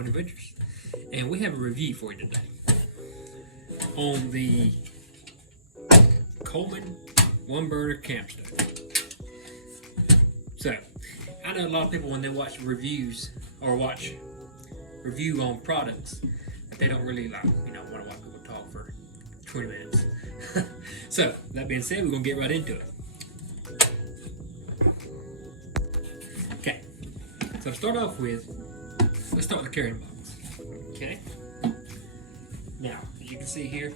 Colman Adventures, and we have a review for you today on the Colman one burner camp stove. So I know a lot of people, when they watch reviews or watch review on products, that they don't really want to watch people talk for 20 minutes. So that being said, we're gonna get right into it. Okay, so to start off with, let's start with the carrying box. Okay, now as you can see here,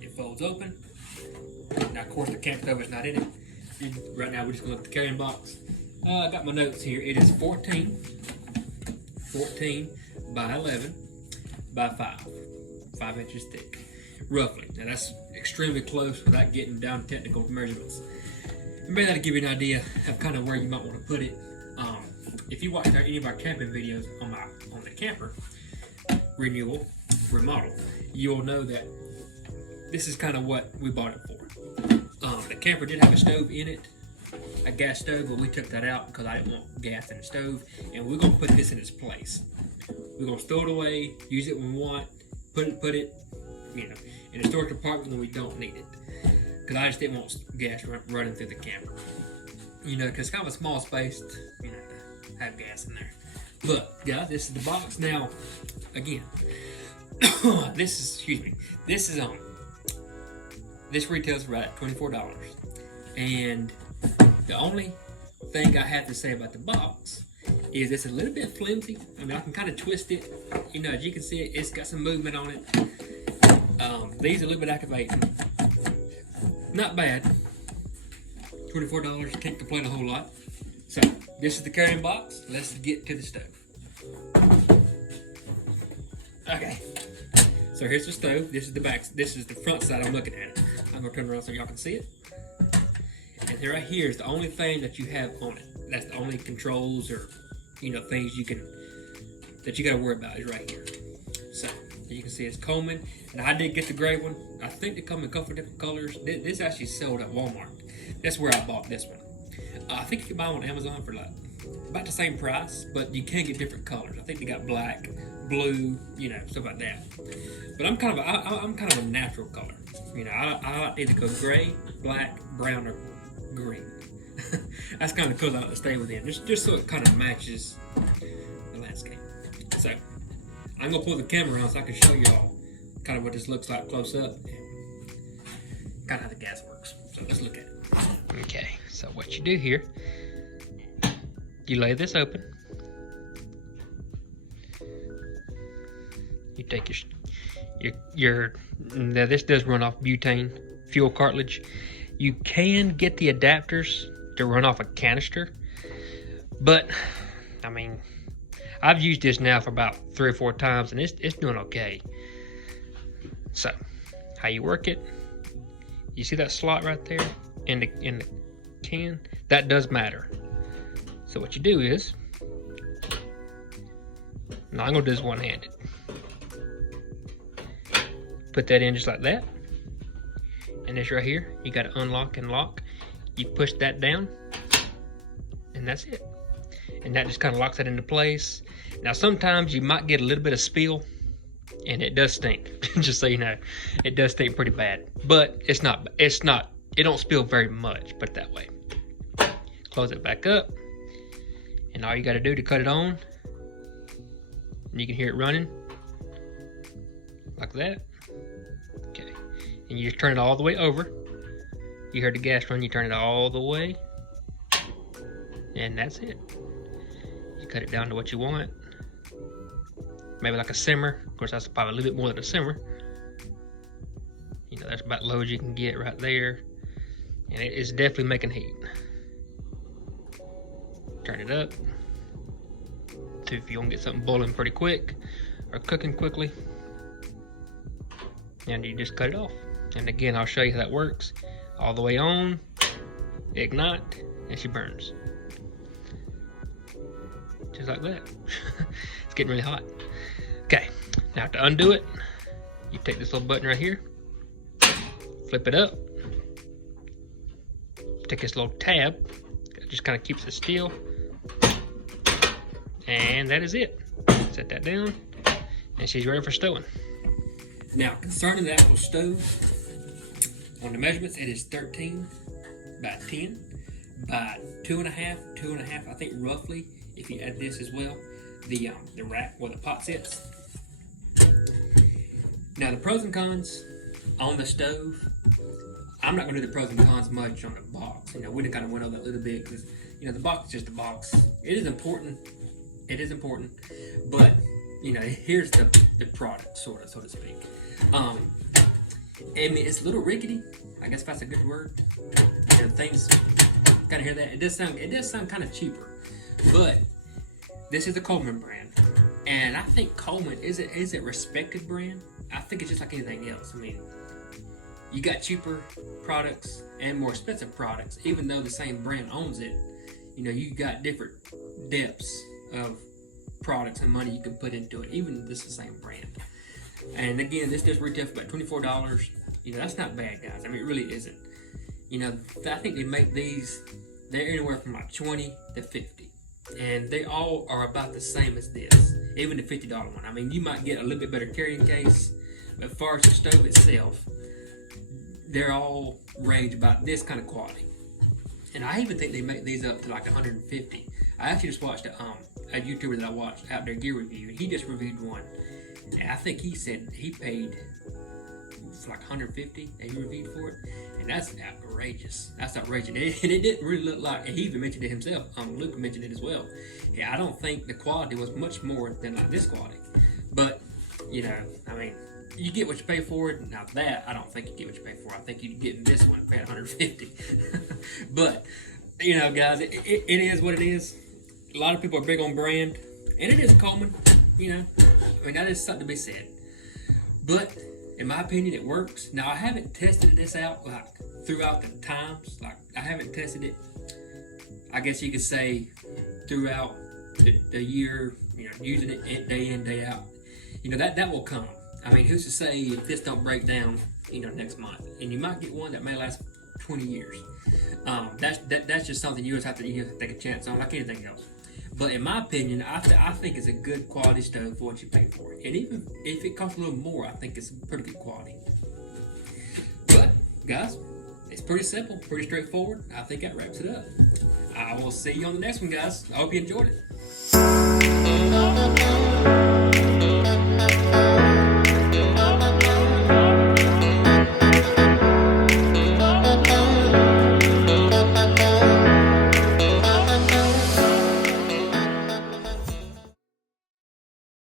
it folds open. Now of course the camp stove is not in it. Right now we're just gonna look at the carrying box. I got my notes here. It is 14 by 11 by 5 inches thick, roughly. Now that's extremely close without getting down technical measurements. And maybe that'll give you an idea of kind of where you might want to put it. If you watch any of our camping videos on the camper remodel, you'll know that this is kind of what we bought it for. The camper did have a stove in it, a gas stove, but we took that out because I didn't want gas in the stove, and we're gonna put this in its place. We're gonna store it away, use it when we want, put it, in the storage compartment when we don't need it. Because I just didn't want gas running through the camper. Because it's kind of a small space to, have gas in there. But guys, this is the box. Now, again, this retails right at $24, and the only thing I have to say about the box is it's a little bit flimsy. I mean, I can kind of twist it. As you can see, it's got some movement on it. These are a little bit aggravating. Not bad. $24, can't complain a whole lot. So, this is the carrying box. Let's get to the stove. Okay. So here's the stove. This is the back. This is the front side. I'm looking at it. I'm gonna turn around so y'all can see it. And right here is the only thing that you have on it. That's the only controls or things that you gotta worry about is right here. So you can see it's Colman, and I did get the gray one. I think they come in a couple of different colors. This actually sold at Walmart. That's where I bought this one. I think you can buy one on Amazon for about the same price, but you can get different colors. I think they got black, blue, stuff like that. But I'm kind of a natural color. I like to either go gray, black, brown, or green. That's kind of the color I like to stay within, just so it kind of matches the landscape. So I'm gonna pull the camera on so I can show y'all kind of what this looks like close up and kind of how the gas works. So let's look at it. Okay, so what you do here, you lay this open. You take your now this does run off butane fuel cartridge. You can get the adapters to run off a canister, but I mean, I've used this now for about 3 or 4 times, and it's doing okay. So, how you work it? You see that slot right there in the can? That does matter. So what you do is, now I'm gonna do this one-handed. Put that in just like that. And this right here, you gotta unlock and lock. You push that down, and that's it. And that just kind of locks it into place. Now sometimes you might get a little bit of spill, and it does stink. Just so you know, it does stink pretty bad. But it don't spill very much, put it that way. Close it back up, and all you gotta do to cut it on, and you can hear it running, like that. Okay, and you just turn it all the way over. You heard the gas run, you turn it all the way, and that's it. You cut it down to what you want. Maybe like a simmer. Of course, that's probably a little bit more than a simmer. That's about low as you can get right there. And it is definitely making heat. Turn it up. So if you want to get something boiling pretty quick or cooking quickly, and you just cut it off. And again, I'll show you how that works. All the way on, ignite, and she burns. Just like that. It's getting really hot. Okay, now to undo it, you take this little button right here, flip it up, take this little tab, it just kind of keeps it still, and that is it. Set that down, and she's ready for stowing. Now, concerning the actual stove, on the measurements, it is 13 by 10 by 2.5, I think roughly, if you add this as well, the rack where the pot sits. Now, the pros and cons on the stove, I'm not going to do the pros and cons much on the box. You know, we kind of went over that a little bit because, you know, the box is just a box. It is important, but, you know, here's the product, sort of, so to speak. I mean, it's a little rickety, I guess if that's a good word. You know, things, kind of hear that? It does sound kind of cheaper, but this is the Colman brand, and I think Colman is a respected brand. I think it's just like anything else. I mean, you got cheaper products and more expensive products, even though the same brand owns it. You know, you got different depths of products and money you can put into it, even if this is the same brand. And again, this does retail for about $24. You know, that's not bad, guys. I mean, it really isn't. You know, I think they make these, they're anywhere from like 20 to 50. And they all are about the same as this, even the $50 one. I mean, you might get a little bit better carrying case, but as far as the stove itself, they're all range about this kind of quality. And I even think they make these up to like 150. I actually just watched a YouTuber that I watched out there gear review, and he just reviewed one. And I think he said he paid for like 150 that he reviewed for it. And that's outrageous. That's outrageous. And it didn't really look like, and he even mentioned it himself. Luke mentioned it as well. Yeah, I don't think the quality was much more than like this quality. But, you know, I mean, you get what you pay for it. Now that, I don't think you get what you pay for. I think you get this one paying 150. But, you know, guys, it is what it is. A lot of people are big on brand, and it is Colman. You know, I mean, that is something to be said. But in my opinion, it works. Now, I haven't tested this out like throughout the times. Like, I haven't tested it, I guess you could say, throughout the year, you know, using it day in, day out. You know, that will come. I mean, who's to say if this don't break down, you know, next month? And you might get one that may last 20 years. That's just something you just have to take a chance on, like anything else. But in my opinion, I think it's a good quality stove for what you pay for it. And even if it costs a little more, I think it's pretty good quality. But, guys, it's pretty simple, pretty straightforward. I think that wraps it up. I will see you on the next one, guys. I hope you enjoyed it.